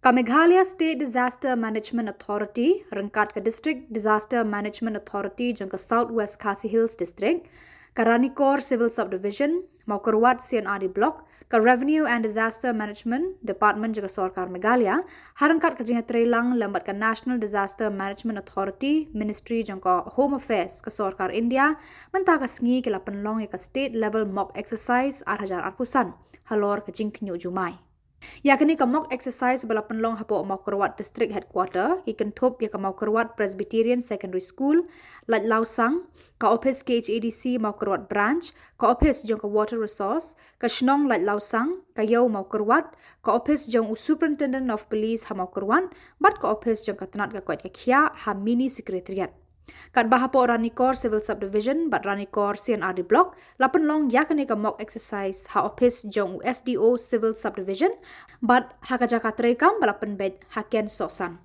Ka Meghalaya State Disaster Management Authority, rengkat ke District Disaster Management Authority jang ke Southwest Khasi Hills District, ka Ranikor Civil Subdivision, Mawkyrwat CNRD Block, ka Revenue and Disaster Management Department jang ke Sarkar Meghalaya, harengkat ke jang Pynlong lambat ke National Disaster Management Authority, Ministry jang ke Home Affairs ke Sarkar India, mentah ke sengi ke Pynlong ke State Level Mock Exercise arhajar arpusan, halor ke jing New Jumai. Yakni ka mock exercise bala Pynlong hapo Mawkyrwat District Headquarter, ikan thup ya ka Mawkyrwat Presbyterian Secondary School, Lat Lausang, ka Office KHADC Mawkyrwat Branch, ka Office jong ka Water Resource, ka Shillong Lat Lausang, ka Yau Mawkyrwat, ka Office jong Superintendent of Police ha Mawkyrwat, bat ka Office jong ka Tanat ka Kuat ka Khia ha Mini Secretariat. Kat bahapo Ranikor Civil Subdivision bat Ranikor CNRD Block, la Pynlong yakni ka mock exercise ha office jong SDO Civil Subdivision bat ha ka Jakarta rekam bala penbet hakian sosan.